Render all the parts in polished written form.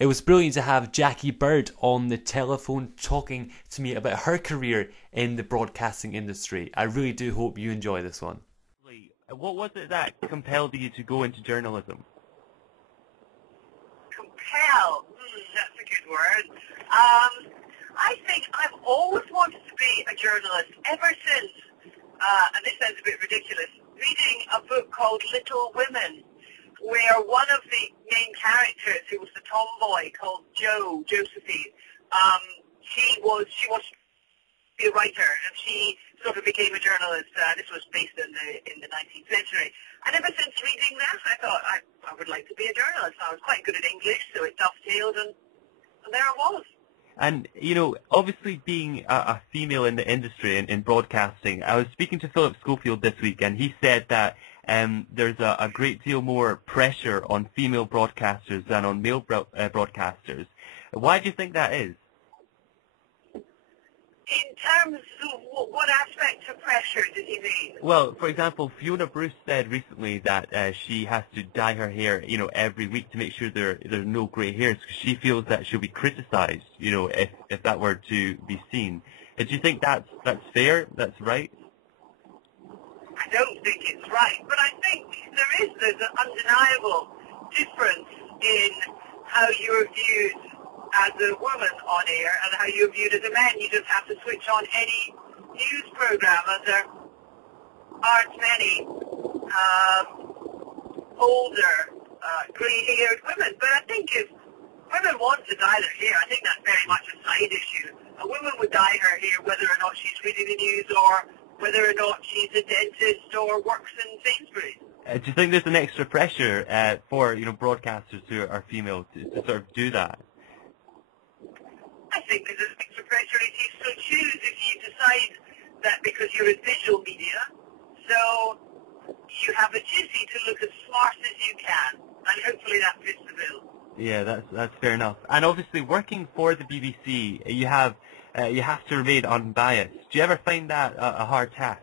It was brilliant to have Jackie Bird on the telephone talking to me about her career in the broadcasting industry. I really do hope you enjoy this one. What was it that compelled you to go into journalism? Compel, that's a good word. I think I've always wanted to be a journalist ever since, and this sounds a bit ridiculous, reading a book called Little Women, where one of the main characters, who was the tomboy called Josephine, she was to be a writer, and she sort of became a journalist. This was based in the 19th century. And ever since reading that, I thought I would like to be a journalist. I was quite good at English, so it dovetailed, and there I was. And, you know, obviously being a female in the industry, in broadcasting, I was speaking to Philip Schofield this week, and he said that there's a great deal more pressure on female broadcasters than on male broadcasters. Why do you think that is? In terms of what aspect of pressure did he mean? Well, for example, Fiona Bruce said recently that she has to dye her hair, you know, every week to make sure there's no grey hairs, because she feels that she'll be criticised, you know, if that were to be seen. Do you think that's fair? That's right? I don't think it's right, but I think there's an undeniable difference in how you're viewed as a woman on air and how you're viewed as a man. You just have to switch on any news program, and there aren't many older, grey-haired women. But I think if women want to dye their hair, I think that's very much a side issue. A woman would dye her hair whether or not she's reading the news, or whether or not she's a dentist or works in Sainsbury's. Do you think there's an extra pressure for, you know, broadcasters who are female to sort of do that? I think there's an extra pressure if you so choose, if you decide that because you're in visual media, so you have a duty to look as smart as you can, and hopefully that fits the bill. Yeah, that's fair enough. And obviously, working for the BBC, you have to remain unbiased. Do you ever find that a hard task?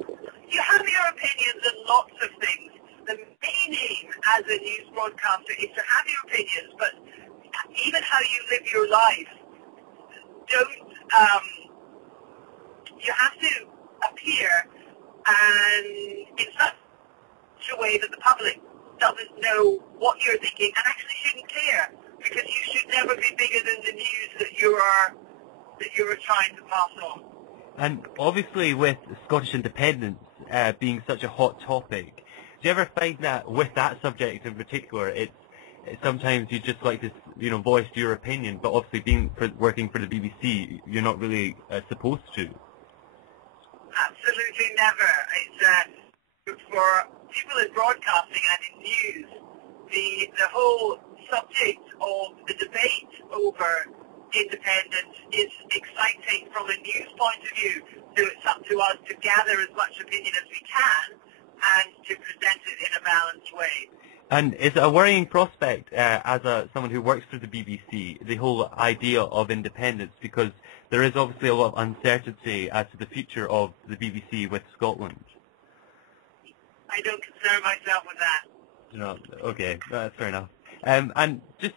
You have your opinions on lots of things. The main aim as a news broadcaster is to have your opinions, but even how you live your life, you have to appear and in such a way that the public doesn't know what you're thinking and actually shouldn't care, because you should never be bigger than the news that you are trying to pass on. And obviously, with Scottish independence being such a hot topic, do you ever find that with that subject in particular, sometimes you just like to, you know, voice your opinion, but obviously working for the BBC, you're not really supposed to? Absolutely never. It's for people in broadcasting and in news, the whole subject of the debate over independence is exciting from a news point of view, so it's up to us to gather as much opinion as we can and to present it in a balanced way. And is it a worrying prospect as someone who works for the BBC, the whole idea of independence, because there is obviously a lot of uncertainty as to the future of the BBC with Scotland? I don't concern myself with that. No, okay, that's fair enough. And just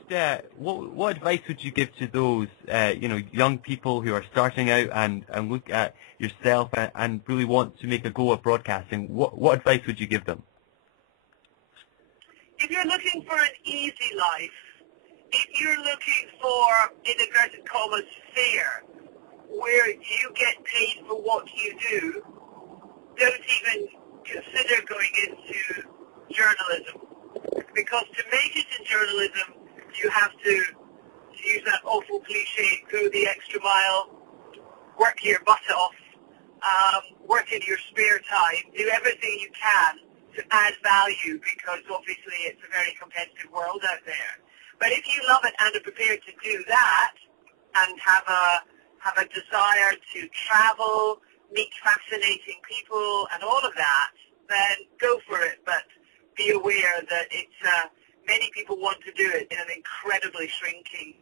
what advice would you give to those young people who are starting out and look at yourself and really want to make a go of broadcasting? What advice would you give them? If you're looking for an easy life, if you're looking for, in inverted commas, fair, where you get paid for what you do, don't even consider going into journalism. Because to make it in journalism, you have to use that awful cliche, go the extra mile, work your butt off, work in your spare time, do everything you can to add value, because obviously it's a very competitive world out there. But if you love it and are prepared to do that and have a desire to travel, meet fascinating people and all of that, then go for it. But be aware that it's many people want to do it in an incredibly shrinking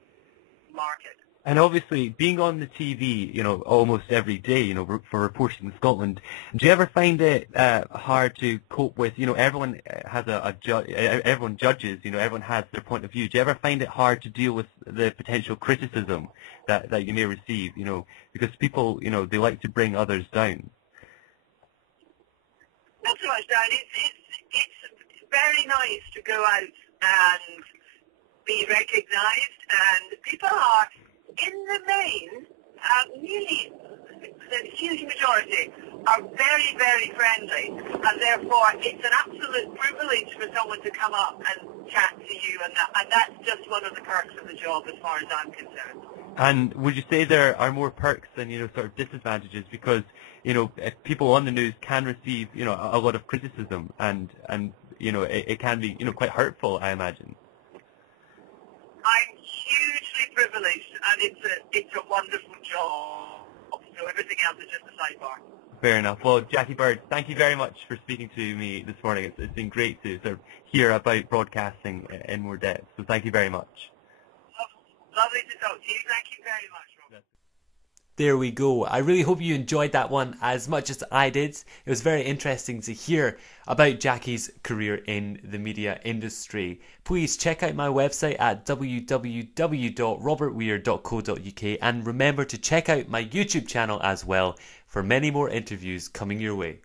market. And obviously, being on the TV, almost every day, for reporting in Scotland, do you ever find it hard to cope with, everyone has everyone judges, everyone has their point of view. Do you ever find it hard to deal with the potential criticism that you may receive, because people, they like to bring others down? Not so much down. It's very nice to go out and be recognised, and people are, in the main, really, the huge majority are very, very friendly, and therefore it's an absolute privilege for someone to come up and chat to you, and that's just one of the perks of the job as far as I'm concerned. And would you say there are more perks than, sort of disadvantages? Because, people on the news can receive, a lot of criticism, and it can be, quite hurtful, I imagine. I'm hugely privileged, and it's a wonderful job. So everything else is just a sidebar. Fair enough. Well, Jackie Bird, thank you very much for speaking to me this morning. It's been great to sort of hear about broadcasting in more depth. So thank you very much. Lovely to talk to you. Thank you very much, Robert. There we go. I really hope you enjoyed that one as much as I did. It was very interesting to hear about Jackie's career in the media industry. Please check out my website at www.robertweir.co.uk, and remember to check out my YouTube channel as well for many more interviews coming your way.